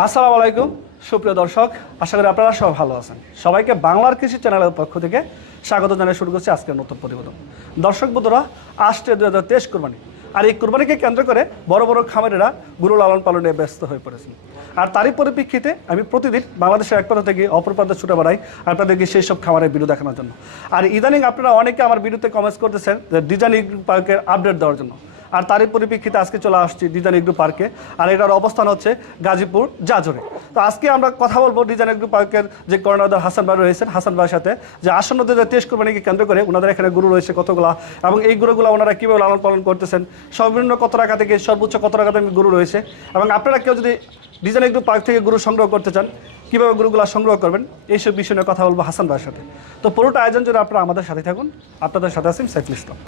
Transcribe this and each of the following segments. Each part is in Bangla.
আসসালামু আলাইকুম সুপ্রিয় দর্শক, আশা করি আপনারা সবাই ভালো আছেন। সবাইকে বাংলার কৃষি চ্যানেলের পক্ষ থেকে স্বাগত জানিয়ে শুরু করছি আজকের নতুন প্রতিবেদন। দর্শক বন্ধুরা, আসছে 2023 কোরবানি, আর এই কোরবানিকে কেন্দ্র করে বড় বড় খামারেরা গরু লালন পালনে ব্যস্ত হয়ে পড়েছেন। আর তারই পরিপ্রেক্ষিতে আমি প্রতিদিন বাংলাদেশের এক প্রান্ত থেকে অপর প্রান্তে ছুটে বেড়াই আপনাদেরকে সেই সব খামারের ভিডিও দেখানোর জন্য। আর ইদানিং আপনারা অনেকে আমার ভিডিওতে কমেন্টস করতেছেন যে ডিজাইন পার্কের আপডেট দেওয়ার জন্য। আর তারই পরিপ্রেক্ষিতে আজকে চলে আসছি ডিজাইন এগ্রো পার্কে, আর এটার অবস্থান হচ্ছে গাজীপুর জাজরে। তো আজকে আমরা কথা বলবো ডিজাইন এগ্রো পার্কের যে কর্ণধার হাসান ভাই রয়েছেন, হাসান ভাইয়ের সাথে, যে আসন্ন 2023 কোরবানিকে কেন্দ্র করে ওনাদের এখানে গরু রয়েছে কতগুলা, এবং এই গরুগুলো ওনারা কীভাবে লালন পালন করতেছেন, সর্বনিম্ন কত টাকা থেকে সর্বোচ্চ কত টাকা দামে গরু রয়েছে, এবং আপনারা কেউ যদি ডিজাইন এগ্রো পার্ক থেকে গরু সংগ্রহ করতে চান কীভাবে গরুগুলো সংগ্রহ করবেন, এইসব বিষয় নিয়ে কথা বলবো হাসান ভাইয়ের সাথে। তো পুরোটা আয়োজন জন্য আপনারা আমাদের সাথে থাকুন। আপনাদের সাথে আছেন সাইফুল ইসলাম।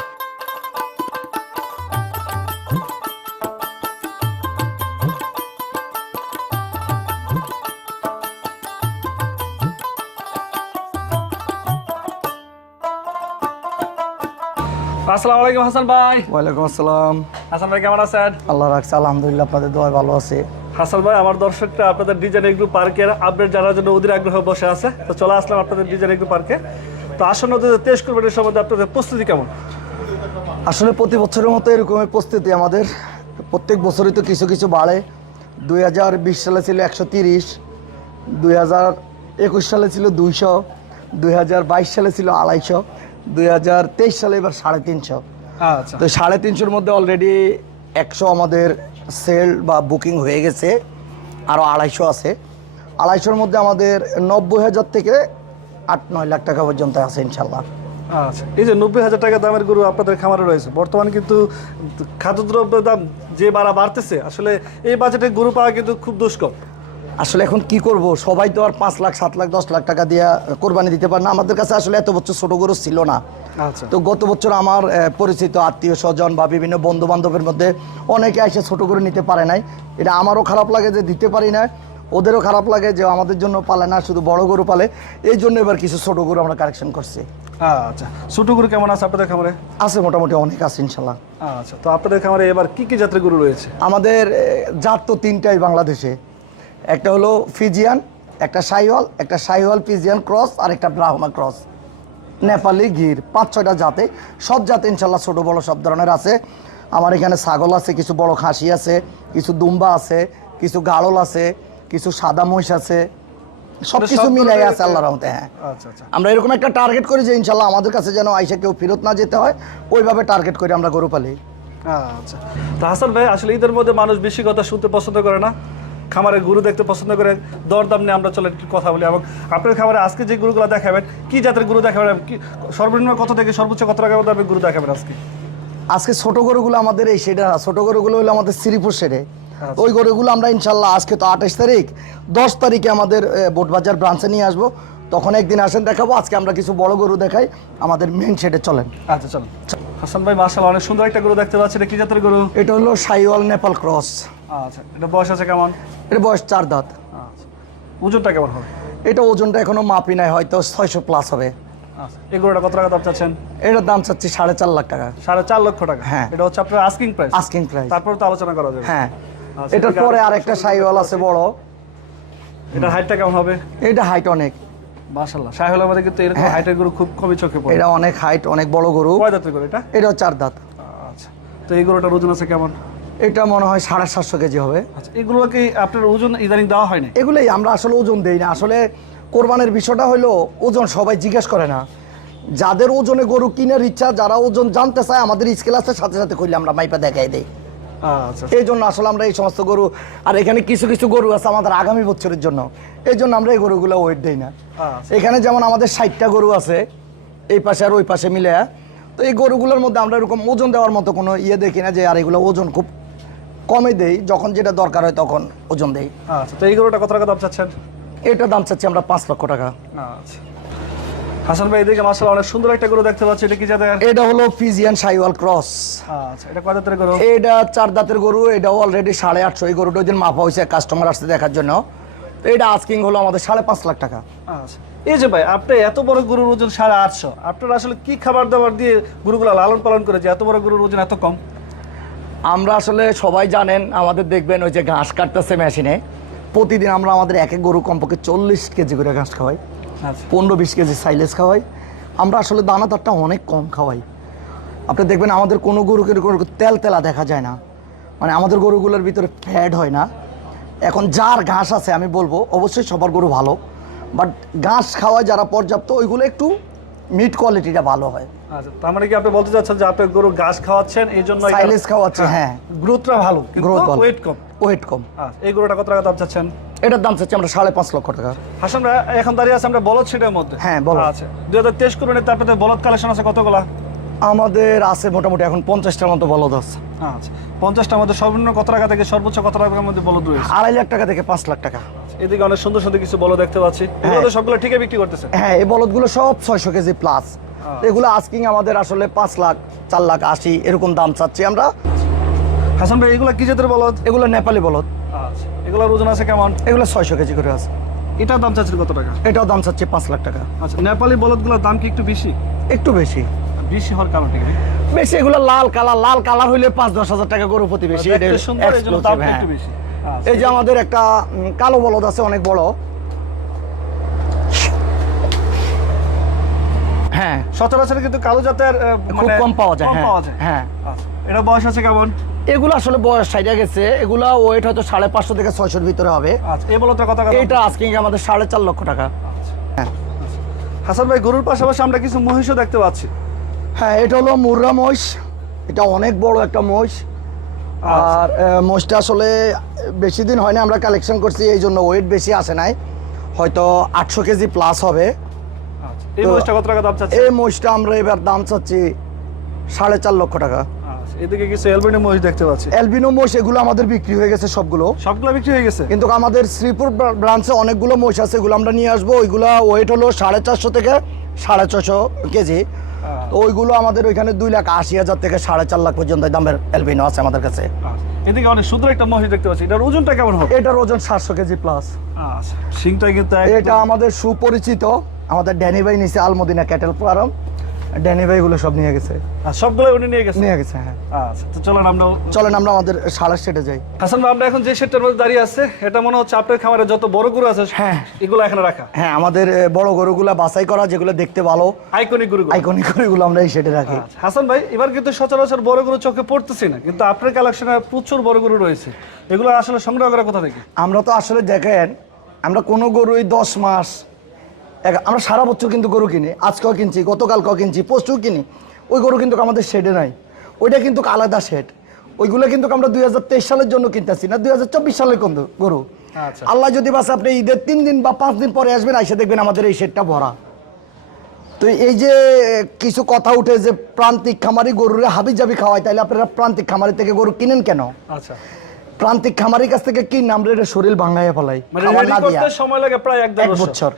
আসসালামু আলাইকুম হাসান ভাই। ওয়ালাইকুম আসসালাম। হাসান ভাই কেমন আছেন? আল্লাহ রাখছে, আলহামদুলিল্লাহ, আপনাদের দোয়া ভালো আছে। হাসান ভাই, আমার দর্শকরা আপনাদের ডিজাইন এগ্রো পার্কের আপডেট জানার জন্য অধীর আগ্রহ বসে আছে। তো চলে আসলাম আপনাদের ডিজাইন এগ্রো পার্কে। তো আসন্ন 2023 কোরবানির সম্বন্ধে আপনাদের প্রস্তুতি কেমন? আসলে প্রতি বছরের মতো এরকমের প্রস্তুতি আমাদের, প্রত্যেক বছরই তো কিছু কিছু বাড়ে। 2020 সালে ছিল 130, 2021 সালে ছিল 200, 2022 সালে ছিল 250, 2023 সালে এবার 350। আচ্ছা, তো 350-এর মধ্যে অলরেডি 100 আমাদের সেল বা বুকিং হয়ে গেছে, আরও 250 আছে। 250-এর মধ্যে আমাদের 90,000 থেকে 8-9 লাখ টাকা পর্যন্ত আছে ইনশাল্লাহ। আচ্ছা, এই যে 90,000 টাকা দামের গরু আপনাদের খামারে রয়েছে, বর্তমানে কিন্তু খাদ্যদ্রব্যের দাম যে বাড়তেছে, আসলে এই বাজেটে গরু পাওয়া কিন্তু খুব দুষ্কর। আসলে এখন কি করব, সবাই তো আর 5 লাখ 7 লাখ 10 লাখ টাকা দিয়ে কোরবানি দিতে পারে না। আমাদের কাছে আসলে এত বছর ছোটো গরু ছিল না। আচ্ছা, তো গত বছর আমার পরিচিত আত্মীয় স্বজন বা বিভিন্ন বন্ধু বান্ধবের মধ্যে অনেকে এসে ছোটো গরু নিতে পারে নাই। এটা আমারও খারাপ লাগে যে দিতে পারি না, ওদেরও খারাপ লাগে যে আমাদের জন্য পালে না, শুধু বড় গরু পালে। এই জন্য এবার কিছু ছোটো গরু আমরা কালেকশন করছি। আচ্ছা, ছোট গরু কেমন আছে আপনাদের খামারে? আছে, মোটামুটি অনেক আছে ইনশাল্লাহ। আচ্ছা, তো আপনাদের খামারে এবার কি কি জাতের গরু রয়েছে? আমাদের জাত তো 3টাই বাংলাদেশে। একটা হলো ফিজিয়ান, একটা শাহিওয়াল ফিজিয়ান ক্রস, আর একটা ব্রাহ্মা ক্রস, নেপালি গির, 5-6টা জাতে। সব জাতে ইনশাল্লাহ ছোটো বড়ো সব ধরনের আছে। আমার এখানে ছাগল আছে, কিছু বড় খাসি আছে, কিছু দুম্বা আছে, কিছু গাড়ল আছে, কিছু সাদা মহিষ আছে, সব কিছু মিলাই আছে আল্লাহর রহমতে। হ্যাঁ, আচ্ছা আচ্ছা, আমরা এরকম একটা টার্গেট করি যে ইনশাল্লাহ আমাদের কাছে যেন আইসা কেউ ফেরত না যেতে হয়, ওইভাবে টার্গেট করে আমরা গরু পালি। আচ্ছা, তো হাসান ভাই, আসলে ঈদের মধ্যে মানুষ বেশি কথা শুনতে পছন্দ করে না, খামারে গরু দেখতে পছন্দ করে। দরদাম নিয়ে আমরা চলে একটু কথা বলি। এবং আপনার খামারে আজকে যে গরুগুলো দেখাবেন, কি জাতের গরু দেখাবেন, কি সর্বনিম্ন কত থেকে সর্বোচ্চ কত টাকা দামে গরু দেখাবেন আজকে ছোট গরুগুলো আমাদের এই শেডে না, ছোট গরুগুলো হলো আমাদের শ্রীপুর শেডে। ওই গরুগুলো আমরা ইনশাল্লাহ আজকে তো 28 তারিখ, 10 তারিখে আমাদের বোটবাজার ব্রাঞ্চে নিয়ে আসবো, তখন একদিন আসেন দেখাবো। আজকে আমরা কিছু বড় গরু দেখাই আমাদের মেইন শেডে, চলেন। আচ্ছা চলো। হাসান ভাই, মাশাআল্লাহ, অনেক সুন্দর একটা গরু দেখতে পাচ্ছি। এটা কি জাতের গরু? এটা হলো শাহিওয়াল নেপাল ক্রস। আচ্ছা, এটা বয়স আছে কেমন? এটা বয়স 4 দাঁত। আচ্ছা, ওজনটা কেমন হবে? এটা ওজনটা এখনো মাপি নাই, হয়তো 600 প্লাস হবে। আচ্ছা, এই গরুটা কত টাকা দাম চাচ্ছেন? এটার দাম চাচ্ছি 4.5 লাখ টাকা। 4.5 লক্ষ টাকা? হ্যাঁ, এটা হচ্ছে আপনার আস্কিং প্রাইস। আস্কিং প্রাইস, তারপর তো আলোচনা করা যাবে। হ্যাঁ। আচ্ছা, এটার পরে আরেকটা শাহিওয়াল আছে বড়। এটার হাইটটা কেমন হবে? এটা হাইট অনেক, মাশাআল্লাহ। শাহিওয়ালের মধ্যে কিন্তু এরকম হাইটের গরু খুব কমই চোখে পড়ে। এটা অনেক হাইট, অনেক বড় গরু। কয় দাঁতের গরু এটা? এটাও 4 দাঁত। আচ্ছা, তো এই গরুটার ওজন আছে কেমন? এটা মনে হয় 750 কেজি হবে। আচ্ছা, এগুলো কি আপনার ওজন ইদানিং দেওয়া হয় না? এগুলোই আমরা আসলে ওজন দেই না। আসলে কোরবানের বিষয়টা হলো ওজন সবাই জিজ্ঞেস করে না। যাদের ওজনে গরু কিনার ইচ্ছা, যারা ওজন জানতে চায়, আমাদের স্কেল আছে, সাথে সাথে করলে আমরা মাইপা দেখাই দেই। আচ্ছা, এই জন্য আসলে আমরা এই সমস্ত গরু, আর এখানে কিছু কিছু গরু আছে আমাদের আগামী বছরের জন্য, এই জন্য আমরা এই গরুগুলো ওয়েট দিই না। এখানে যেমন আমাদের 60টা গরু আছে, এই পাশে আর ওই পাশে মিলে। তো এই গরুগুলোর মধ্যে আমরা এরকম ওজন দেওয়ার মতো কোনো ইয়ে দেখি না যে আর এগুলো ওজন খুব কমে দেই, যখন যেটা দরকার হয় তখন ওজন দেই। আচ্ছা, তো এই গরুটা কত টাকা দাম চাচ্ছেন? এটার দাম চাচ্ছি আমরা 5 লক্ষ টাকা। আচ্ছা, হাসান ভাই, এদিকে মাশাআল্লাহ অনেক সুন্দর একটা গরু দেখতে পাচ্ছি। এটা কি জাতের? এটা হলো ফিজিয়ান শাহিওয়াল ক্রস। আচ্ছা, এটা কয় দাঁতের গরু? এটা 4 দাঁতের গরু। এটাও অলরেডি 850। এই গরুটা ওই দিন মাপা হয়েছে, কাস্টমার আসছে দেখার জন্য। তো এটা আস্কিং হলো আমাদের 5.5 লাখ টাকা। আচ্ছা, এই যে ভাই, আপনি এত বড় গরুর ওজন 850, আপনারা আসলে কি খাবার দাবার দিয়ে গরুগুলো লালন পালন করে যে এত বড় গরুর ওজন এত কম? আমরা আসলে সবাই জানেন, আমাদের দেখবেন ওই যে ঘাস কাটতেছে মেশিনে, প্রতিদিন আমরা আমাদের এক এক গরু কমপক্ষে 40 কেজি করে ঘাস খাওয়াই, 15-20 কেজি সাইলেজ খাওয়াই। আমরা আসলে দানাদারটা অনেক কম খাওয়াই। আপনি দেখবেন আমাদের কোনো গরুকে তেল তেলা দেখা যায় না, মানে আমাদের গরুগুলোর ভিতরে ফ্যাট হয় না। এখন যার ঘাস আছে আমি বলবো অবশ্যই সবার গরু ভালো, বাট ঘাস খাওয়ায় যারা পর্যাপ্ত ওইগুলো একটু মিট কোয়ালিটিটা ভালো হয়। আচ্ছা, তার মানে কি আপনি বলতে চাচ্ছেন যে আপনি গরু ঘাস খাওয়াচ্ছেন এই জন্য সাইলেজ খাওয়াচ্ছে? হ্যাঁ, গ্রোথটা ভালো কিন্তু ওয়েট কম। ওয়েট কম। এই গরুটা কত টাকা দাম চাচ্ছেন? এটার দাম চাচ্ছি আমরা 5.5 লক্ষ টাকা। হাসান ভাই এখন দাঁড়িয়ে আছে আমরা বলদ সেটার মধ্যে। হ্যাঁ বলো। আচ্ছা, 2023 কুরবানিতে আপনাদের বলদ কালেকশন আছে কতগুলা? আমাদের আছে মোটামুটি এখন 50টার মতো বলদ আছে। আচ্ছা, 50টার মধ্যে সর্বনিম্ন কত টাকা থেকে সর্বোচ্চ কত টাকার মধ্যে বলদ রয়েছে? 2.5 লাখ টাকা থেকে 5 লাখ টাকা। এদিকে অনেক সুন্দর সুন্দর কিছু বলদ দেখতে পাচ্ছি, এগুলো তো সবগুলো ঠিকই বিক্রি করতেছে? হ্যাঁ, এই বলদগুলো সব 600 কেজি প্লাস। এগুলো আস্কিং আমাদের আসলে 5 লাখ 4 লাখ 80 এরকম দাম চাচ্ছি আমরা। হাসান ভাই এগুলো কি জাতের বলদ? এগুলো নেপালি বলদ। আচ্ছা, এগুলোর ওজন আছে কেমন? এগুলো 600 কেজি করে আছে। এটার দাম চাচ্ছেন কত টাকা? এটাও দাম চাচ্ছি 5 লাখ টাকা। আচ্ছা, নেপালি বলদগুলোর দাম কি একটু বেশি? একটু বেশি। বেশি হওয়ার কারণ কি? বেশি এগুলো লাল কালার হইলে 5-10 হাজার টাকা গরু প্রতি বেশি। এটা সুন্দর এই জন্য দাম একটু বেশি। এই যে আমাদের একটা কালো বলদ আছে অনেক বড়। হ্যাঁ, সচরাচর কিন্তু কালো জাতের খুব কম পাওয়া যায়। হ্যাঁ, এটা বয়স আছে কেমন? এগুলো আসলে বয়স সাইডে গেছে। এগুলা ওয়েট হয়তো 550 থেকে 600 এর ভিতরে হবে। আচ্ছা, এই বলদটা কত টাকা? এটা আজকে আমাদের 4.5 লক্ষ টাকা। হ্যাঁ। হাসান ভাই গরুর পাশাপাশি আমরা কিছু মহিষও দেখতে পাচ্ছি। হ্যাঁ, এটা হলো মুর্রা মহিষ। এটা অনেক বড় একটা মহিষ। আর মহিষটা আসলে বেশি দিন হয়নি আমরা কালেকশন করছি, এই জন্য ওয়েট বেশি আসে নাই, হয়তো 800 কেজি প্লাস হবে। এই মহিষটা কত টাকা দাম চাচ্ছেন? এই মহিষটা আমরা এবার দাম চাচ্ছি 4.5 লক্ষ টাকা। এদিকে কিছু অ্যালবিনো মহিষ দেখতে পাচ্ছি। অ্যালবিনো মহিষ এগুলো আমাদের বিক্রি হয়ে গেছে সবগুলো বিক্রি হয়ে গেছে, কিন্তু আমাদের শ্রীপুর ব্রাঞ্চে অনেকগুলো মহিষ আছে, এগুলো আমরা নিয়ে আসবো। ওইগুলো ওয়েট হলো 450 থেকে 650 কেজি। তো ওইগুলো আমাদের ওইখানে 2,80,000 থেকে 4.5 লাখ পর্যন্ত দামের অ্যালবিনো আছে আমাদের কাছে। এদিকে অনেক সুন্দর একটা মহিষ দেখতে পাচ্ছি, এটার ওজনটা কেমন হবে? এটার ওজন 700 কেজি প্লাস। সিংটা কিন্তু এটা আমাদের সুপরিচিত, আমাদের ড্যানি ভাই নিচে আলমদিনা ক্যাটেল ফার্ম। ড্যানি ভাই গুলো সব নিয়ে গেছে। সবগুলো উনি নিয়ে গেছে? হ্যাঁ। আচ্ছা, তো চলেন আমরা আমাদের সালের সেটে যাই। হাসান ভাই আমরা এখন যে সেটটার মধ্যে দাঁড়িয়ে আছে এটা মনে হচ্ছে আপনার খামারে যত বড় গরু আছে হ্যাঁ এগুলো এখানে রাখা? হ্যাঁ, আমাদের বড় গরুগুলো বাছাই করা, যেগুলো দেখতে ভালো আইকনিক গরুগুলো আমরা এই সেটে রাখি। হাসান ভাই এবার কিন্তু সচরাচর বড় গরু চোখে পড়তেছি না, কিন্তু আপনার কালেকশনে প্রচুর বড় গরু রয়েছে, এগুলো আসলে সংগ্রহ করা কোথা থেকে? আমরা তো আসলে দেখেন, আমরা কোনো গরুই 10 মাস আমরা সারা বছর কিন্তু গরু কিনি, আজকেও কিনছি, গতকালকেও কিনছি, পরশুও কিনি। ওই গরু কিন্তু আমাদের শেডে নাই, ওইটা কিন্তু আলাদা শেড। ওইগুলো কিন্তু আমরা 2023 সালের জন্য কিনতেছি না, 2024 সালের গরু। আল্লাহ যদি বাসে আপনি ঈদের 3 দিন বা 5 দিন পরে আসবেন, এসে দেখবেন আমাদের এই শেডটা ভরা। তো এই যে কিছু কথা উঠে যে প্রান্তিক খামারি গরুরে হাবিজাবি খাওয়ায়, তাইলে আপনারা প্রান্তিক খামারি থেকে গরু কিনেন কেন? আচ্ছা, প্রান্তিক খামারির কাছ থেকে কিনে আমরা এটা শরীর ভাঙাইয়া ফেলাই, সময় লাগে প্রায় 1 বছর।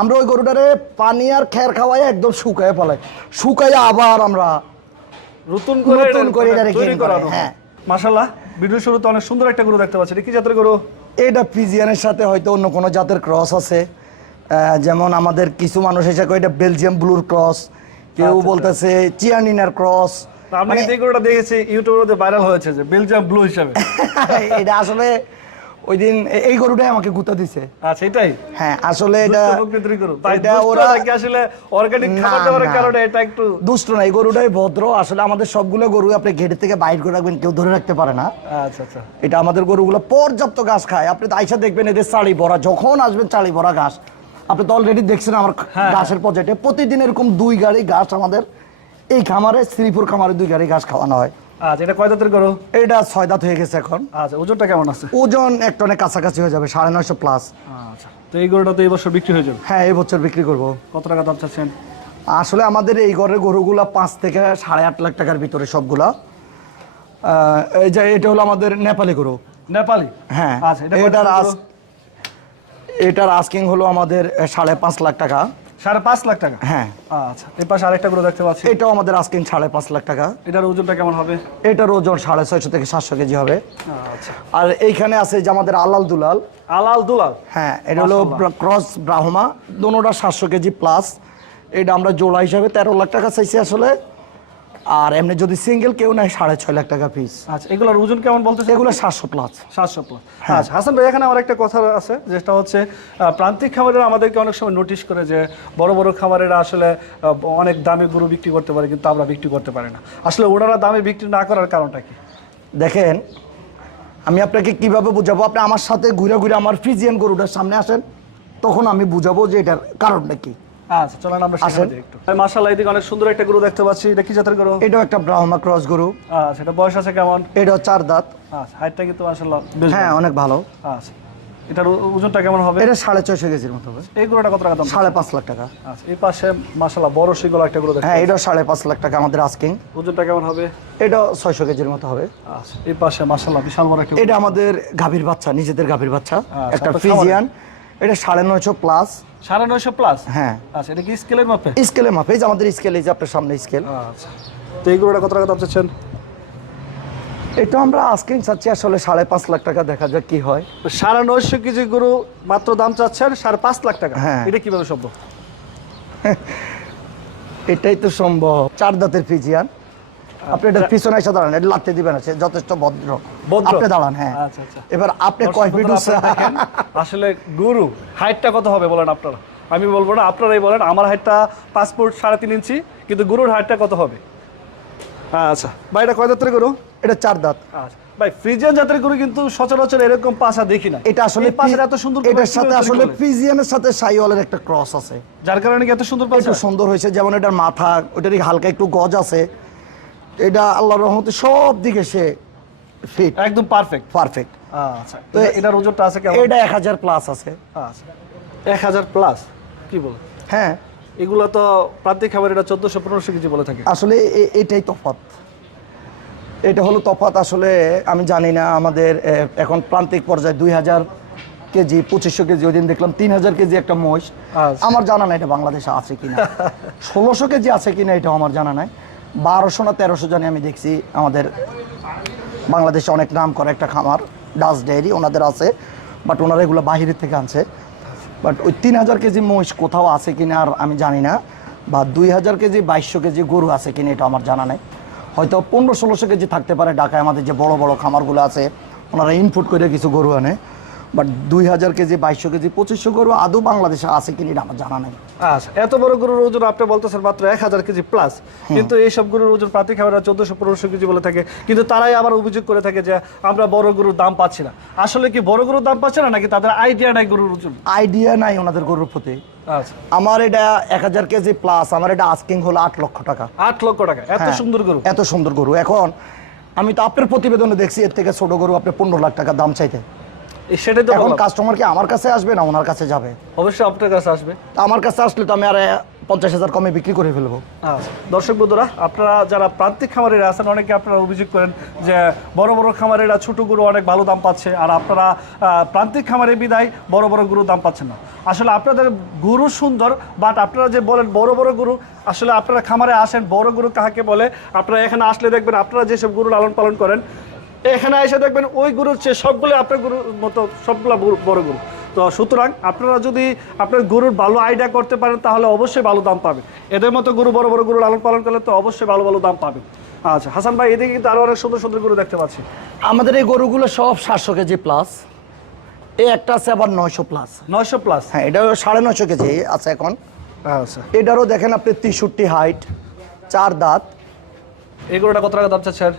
আমরা ওই গরুটারে পানি আর খের খাওয়াই একদম শুকায় ফেলাই, শুকাইয়া আবার আমরা নতুন করে এটা রেখে দিই। হ্যাঁ, মাশাআল্লাহ ভিডিও শুরুতে অনেক সুন্দর একটা গরু দেখতে পাচ্ছি, কি জাতের গরু? এটা ফিজিয়ানের সাথে হয়তো অন্য কোনো জাতের ক্রস আছে। যেমন আমাদের কিছু মানুষ এসে কয় এটা বেলজিয়াম ব্লুর ক্রস, কেউ বলতেছে চিয়ানিনার ক্রস। আমি এই গরুটা দেখেছি ইউটিউবের মধ্যে ভাইরাল হয়েছে যে বেলজিয়াম ব্লু হিসাবে। এটা আসলে ওই দিন এই গরুটাই আমাকে গুতা দিছে। আচ্ছা, এটাই? হ্যাঁ, আসলে এটা ওরা কি আসলে অর্গানিক খাবার দাবারের কারণে এটা একটু দুষ্ট না, এই গরুটাই ভদ্র। আসলে আমাদের সবগুলো গরু আপনি গেট থেকে বাইর করে রাখবেন, কেউ ধরে রাখতে পারে না। আচ্ছা আচ্ছা, এটা আমাদের গরুগুলো পর্যাপ্ত ঘাস খায়। আপনি আইসা দেখবেন এদের চালি ভরা, যখন আসবেন চালি ভরা ঘাস। আপনি তো অলরেডি দেখছেন আমার ঘাসের প্রজেক্টে প্রতিদিন এরকম 2 গাড়ি ঘাস আমাদের এই খামারে, শ্রীপুর খামারে 2 গাড়ি ঘাস খাওয়ানো হয়। আচ্ছা, এটা কয় দাঁতের গরু? এটা 6 দাঁত হয়ে গেছে এখন। আচ্ছা, ওজনটা কেমন আছে? ওজন 1 টনের কাছাকাছি হয়ে যাবে, 950 প্লাস। আচ্ছা, তো এই গরুটা তো এই বছর বিক্রি হয়ে যাবে? হ্যাঁ, এই বছর বিক্রি করব। কত টাকা দাম চাচ্ছেন? আসলে আমাদের এই ঘরের গরুগুলা 5 থেকে 8.5 লাখ টাকার ভিতরে সবগুলা। এই যে এটা হলো আমাদের নেপালি গরু। নেপালি? হ্যাঁ। আচ্ছা, এটার আস্কিং হলো আমাদের 5.5 লাখ টাকা। 5.5 লাখ টাকা? হ্যাঁ। আচ্ছা, এই পাশে আরেকটা গরু দেখতে পাচ্ছি, এটাও আমাদের আস্কিং 5.5 লাখ টাকা। এটার ওজনটা কেমন হবে? এটার ওজন 650 থেকে 700 কেজি হবে। আচ্ছা, আর এইখানে আছে যে আমাদের আলাল দুলাল। হ্যাঁ, এটা হলো ক্রস ব্রাহ্মা, দোনোটা 700 কেজি প্লাস। এটা আমরা জোড়া হিসাবে 13 লাখ টাকা চাইছি আসলে। আর এমনি যদি সিঙ্গেল কেউ নেয় 6.5 লাখ টাকা পিস। আচ্ছা, এগুলোর ওজন কেমন বলতেছে? এগুলো 700 প্লাস। 700 প্লাস। আচ্ছা হাসান ভাই, এখানে আমার একটা কথা আছে, যেটা হচ্ছে প্রান্তিক খামারেরা আমাদেরকে অনেক সময় নোটিশ করে যে বড় বড় খামারেরা আসলে অনেক দামে গরু বিক্রি করতে পারে, কিন্তু আমরা বিক্রি করতে পারি না। আসলে ওনারা দামে বিক্রি না করার কারণটা কি? দেখেন, আমি আপনাকে কিভাবে বুঝাবো, আপনি আমার সাথে ঘুরে ঘুরে আমার ফ্রিজিয়ান গরুটার সামনে আসেন, তখন আমি বুঝাবো যে এটার কারণটা কি। আচ্ছা চলেন আমরা সেখানে যাই একটু। মাশাআল্লাহ, এদিকে অনেক সুন্দর একটা গরু দেখতে পাচ্ছি। এটা কি জাতের গরু? এটাও একটা ব্রাহ্মা ক্রস গরু। আচ্ছা, এটা বয়স আছে কেমন? এটাও 4 দাঁত। আচ্ছা, হাইটটা কিন্তু মাশাআল্লাহ বেশ হ্যাঁ, অনেক ভালো। আচ্ছা, এটার ওজনটা কেমন হবে? এটা 650 কেজির মতো হবে। এই গরুটা কত টাকা দাম? 5.5 লাখ টাকা। আচ্ছা, এই পাশে মাশাআল্লাহ বড় শিগল একটা গরু দেখতে। হ্যাঁ, এটাও 5.5 লাখ টাকা আমাদের আস্কিং। ওজনটা কেমন হবে? এটাও 600 কেজির মতো হবে। আচ্ছা, এই পাশে মাশাআল্লাহ বিশাল বড় একটা। এটা আমাদের গাভীর বাচ্চা, নিজেদের গাভীর বাচ্চা, একটা আপনার ফ্রিজিয়ান। এটা 950 প্লাস। 950 প্লাস? হ্যাঁ। আচ্ছা, এটা কি স্কেলের মাপে? স্কেলের মাপে, এই যে আমাদের স্কেল, এই যে আপনার সামনে স্কেল। আচ্ছা, তো এই গরুটা কত টাকা দাম চাচ্ছেন? এটা আমরা আস্কিং চাচ্ছি আসলে 5.5 লাখ টাকা, দেখা যাক কি হয়। 950 কেজি গরু মাত্র দাম চাচ্ছেন 5.5 লাখ টাকা? হ্যাঁ। এটা কিভাবে সম্ভব? এটাই তো সম্ভব। 4 দাঁতের ফ্রিজিয়ান। আপনি এটা পিছনে এসে দাঁড়ান, এটা লাত্তি দিবেন, আছে যথেষ্ট ভদ্র। আপনি দাঁড়ান। হ্যাঁ, আচ্ছা আচ্ছা। এবার আপনি কয় ফিট দেখেন আসলে গরু হাইটটা কত হবে বলেন আপনারা? আমি বলবো না, আপনারাই বলেন। আমার হাইটটা 5 ফুট 3.5 ইঞ্চি, কিন্তু গরুর হাইটটা কত হবে? আচ্ছা ভাই, এটা কয় দাঁতের গরু? এটা 4 দাঁত। আচ্ছা ভাই, ফ্রিজিয়ান জাতের গরু কিন্তু সচরাচর এরকম পাছা দেখি না। এটা আসলে পাশে এত সুন্দর, এটার সাথে আসলে ফ্রিজিয়ানের সাথে সাইওয়ালের একটা ক্রস আছে, যার কারণে কি এত সুন্দর পাছা? একটু সুন্দর হয়েছে। যেমন এটার মাথা, ওটারই হালকা একটু গজ আছে। এটা আল্লাহর রহমতে সব দিকে সে ফিট, একদম পারফেক্ট। আচ্ছা, তো এটার ওজনটা আছে কেমন? এটা 1000 প্লাস আছে। আচ্ছা, 1000 প্লাস? কি বল? হ্যাঁ, এগুলো তো প্রান্তিক খাবার, এটা 1400-1500 কেজি বলে থাকে। আসলে এটাই তফাৎ। এটা হলো তফাৎ। আসলে আমি জানি না, আমাদের এখন প্রান্তিক পর্যায়ে 2000 কেজি, 2500 কেজি। ওই দিন দেখলাম 3000 কেজি একটা মহিষ। আমার জানা নাই এটা বাংলাদেশে আছে কিনা। 1600 কেজি আছে কিনা এটাও আমার জানা নাই। 1200 না 1300 জানি আমি দেখছি। আমাদের বাংলাদেশে অনেক নাম করে একটা খামার, ডাস ডেয়ারি, ওনাদের আছে, বাট ওনারা এগুলো বাহিরের থেকে আনছে। বাট ওই 3000 কেজি মহিষ কোথাও আছে কিনা আর আমি জানি না, বা 2000 কেজি 2200 কেজি গরু আছে কিনা এটা আমার জানা নাই। হয়তো 1500-1600 কেজি থাকতে পারে। ঢাকায় আমাদের যে বড় বড় খামারগুলো আছে, ওনারা ইনপুট করে কিছু গরু আনে। বাট 2000 কেজি 2200 কেজি 2500 গরু আদৌ বাংলাদেশে আছে কিনা এটা আমার জানা নাই। আচ্ছা, এত বড় গরুর ওজন আপনি বলতেছেন মাত্র 1000 কেজি প্লাস, কিন্তু এইসব গরুর ওজন প্রান্তিক খাবাররা 1400-1500 কেজি বলে থাকে। কিন্তু তারাই আবার অভিযোগ করে থাকে যে আমরা বড় গরুর দাম পাচ্ছি না। আসলে কি বড় গরুর দাম পাচ্ছে না, নাকি তাদের আইডিয়া নাই গরুর ওজন? আইডিয়া নাই ওনাদের গরুর প্রতি। আচ্ছা, আমার এটা 1000 কেজি প্লাস, আমার এটা আস্কিং হলো 8 লক্ষ টাকা। 8 লক্ষ টাকা? এত সুন্দর গরু? এত সুন্দর গরু। এখন আমি তো আপনার প্রতিবেদনে দেখছি এর থেকে ছোট গরু আপনি 15 লাখ টাকা দাম চাইতে। সেটাই তো। এখন কাস্টমার কি আমার কাছে আসবে না ওনার কাছে যাবে? অবশ্যই আপনার কাছে আসবে। আমার কাছে আসলে তো আমি আর 50,000 কমে বিক্রি করে ফেলবো। আচ্ছা, দর্শক বন্ধুরা, আপনারা যারা প্রান্তিক খামারিরা আছেন, অনেকে আপনারা অভিযোগ করেন যে বড় বড় খামারিরা ছোট গরু অনেক ভালো দাম পাচ্ছে, আর আপনারা প্রান্তিক খামারের বিদায় বড় বড় গরু দাম পাচ্ছেন না। আসলে আপনাদের গরু সুন্দর, বাট আপনারা যে বলেন বড় বড় গরু, আসলে আপনারা খামারে আসেন, বড় গরু কাহাকে বলে আপনারা এখানে আসলে দেখবেন। আপনারা যেসব গরু লালন পালন করেন, এখানে এসে দেখবেন ওই গরুর চেয়ে সবগুলো আপনার গরুর মতো সবগুলো বড় গরু। তো সুতরাং আপনারা যদি আপনার গরুর ভালো আইডিয়া করতে পারেন, তাহলে অবশ্যই ভালো দাম পাবেন। এদের মতো গরু, বড় বড় গরু লালন পালন করলে তো অবশ্যই ভালো ভালো দাম পাবেন। আচ্ছা হাসান ভাই, এদিকে কিন্তু আরো অনেক সুন্দর সুন্দর গরু দেখতে পাচ্ছি। আমাদের এই গরুগুলো সব 700 কেজি প্লাস। এই একটা আছে আবার 900 প্লাস। 900 প্লাস? হ্যাঁ, এটা 950 কেজি আছে এখন। আচ্ছা, এটারও দেখেন আপনি 63 হাইট, 4 দাঁত। এই গরুটা কত টাকা দাম চাচ্ছেন?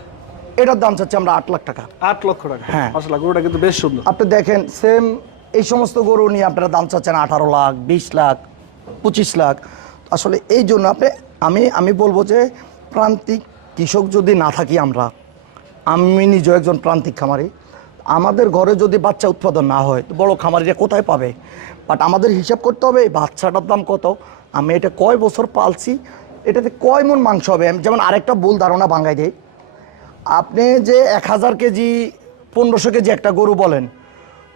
এটার দাম চাচ্ছি আমরা 8 লাখ টাকা। 8 লক্ষ টাকা? হ্যাঁ। আসলে গরুটা কিন্তু বেশ সুন্দর। আপনি দেখেন সেম এই সমস্ত গরু নিয়ে আপনারা দাম চাচ্ছেন 18 লাখ, 20 লাখ, 25 লাখ। আসলে এই জন্য আমি বলবো যে প্রান্তিক কৃষক যদি না থাকি আমরা, আমি নিজেও একজন প্রান্তিক খামারি, আমাদের ঘরে যদি বাচ্চা উৎপাদন না হয় তো বড় খামারিরা কোথায় পাবে? বাট আমাদের হিসাব করতে হবে এই বাচ্চাটার দাম কত, আমি এটা কয় বছর পালছি, এটাতে কয় মন মাংস হবে। যেমন আরেকটা ভুল ধারণা ভাঙাই দেয়, আপনি যে 1000 কেজি 1500 কেজি একটা গরু বলেন,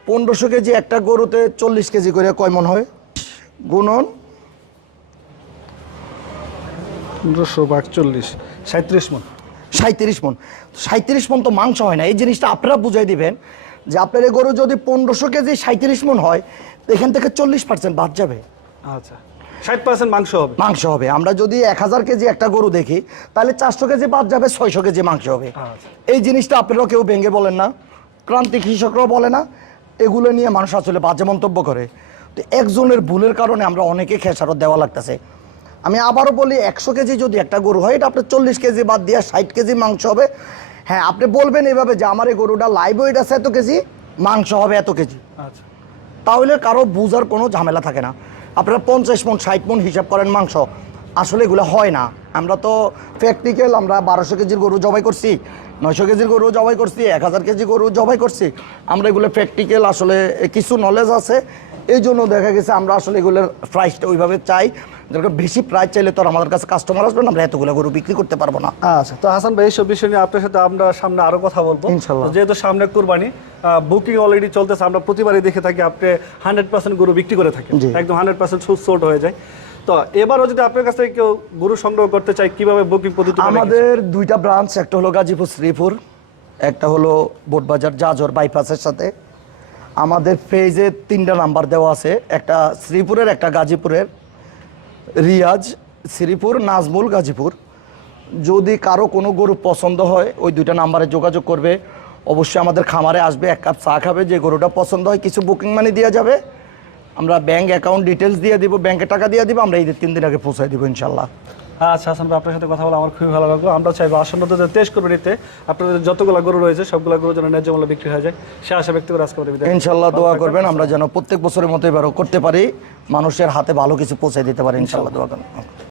1500 কেজি একটা গরুতে 40 কেজি করে কয় মন হয়? গুণন 1500 ভাগ 40, 37 মণ। 37 মন। 37 মন তো মাংস হয় না। এই জিনিসটা আপনারা বুঝাই দিবেন যে আপনার এই গরু যদি 1500 কেজি 37 মন হয়, এখান থেকে 40% বাদ যাবে। আচ্ছা, 60% মাংস হবে। মাংস হবে। আমরা যদি 1000 কেজি একটা গরু দেখি তাহলে 400 কেজি বাদ যাবে, 600 কেজি মাংস হবে। আচ্ছা। এই জিনিসটা আপনারাও কেউ ভেঙে বলেন না, ক্রান্তি কৃষকরাও বলে না, এগুলো নিয়ে মানুষ আসলে বাজে মন্তব্য করে। তো একজনের ভুলের কারণে আমরা অনেকে খেসারত দেওয়া লাগতেছে। আমি আবারও বলি 100 কেজি যদি একটা গরু হয় এটা আপনার 40 কেজি বাদ দিয়ে 60 কেজি মাংস হবে। হ্যাঁ, আপনি বলবেন এভাবে যে আমার এই গরুটা লাইভ ওয়েট আছে এত কেজি, মাংস হবে এত কেজি, আচ্ছা। তাহলে কারো বুঝার কোনো ঝামেলা থাকে না। আপনারা 50 মণ 60 মণ হিসাব করেন মাংস, আসলে এগুলো হয় না। আমরা তো প্র্যাকটিক্যাল, আমরা 1200 কেজির গরু জবাই করছি, 900 কেজির গরু জবাই করছি, 1000 কেজি গরু জবাই করছি। আমরা এগুলো প্র্যাকটিক্যাল, আসলে কিছু নলেজ আছে, এই জন্য দেখা গেছে আমরা আসলে এগুলোর প্রাইসটা ওইভাবে চাই। যেরকম বেশি প্রাইস চাইলে তো আর আমাদের কাছে কাস্টমার আসবে না, আমরা এতগুলো গরু বিক্রি করতে পারবো না। আচ্ছা, তো হাসান ভাই এইসব বিষয় নিয়ে আপনার সাথে আমরা সামনে আরো কথা বলবো ইনশাল্লাহ। যেহেতু সামনে কুরবানি, বুকিং অলরেডি চলতেছে, আমরা প্রতিবারই দেখে থাকি আপনি 100% গরু বিক্রি করে থাকেন, জি। একদম 100% সোল্ড হয়ে যায়। তো এবারও যদি আপনার কাছ থেকে কেউ গরু সংগ্রহ করতে চায়, কিভাবে বুকিং পদ্ধতি? আমাদের দুইটা ব্রাঞ্চ, একটা হলো গাজীপুর শ্রীপুর, একটা হলো বোটবাজার জাজর বাইপাসের সাথে। আমাদের পেজে 3টা নাম্বার দেওয়া আছে, একটা শ্রীপুরের, একটা গাজীপুরের। রিয়াজ, শ্রীপুর, নাজমুল, গাজীপুর। যদি কারো কোনো গরু পছন্দ হয় ওই 2টা নাম্বারে যোগাযোগ করবে। অবশ্যই আমাদের খামারে আসবে, 1 কাপ চা খাবে, যে গরুটা পছন্দ হয় কিছু বুকিং মানি দেওয়া যাবে, আমরা ব্যাংক অ্যাকাউন্ট ডিটেলস দিয়ে দিব, ব্যাংকে টাকা দিয়ে দিব, আমরা ঈদের 3 দিন আগে পৌঁছায় দিব ইনশাল্লাহ। আচ্ছা হাসান ভাই, আপনার সাথে কথা বলে আমার খুবই ভালো লাগলো। আমরা চাইবো আসন্নতে তেজ কুরবানিতে আপনাদের যতগুলো গরু রয়েছে সবগুলো গরু যেন ন্যায্য মূল্যে বিক্রি হয়ে যায়, সে আশা ব্যক্ত করে আজকে আমাদের বিদায়। ইনশাল্লাহ দোয়া করবেন, আমরা যেন প্রত্যেক বছরের মতো এবারও করতে পারি, মানুষের হাতে ভালো কিছু পৌঁছে দিতে পারি ইনশাল্লাহ, দোয়া করেন।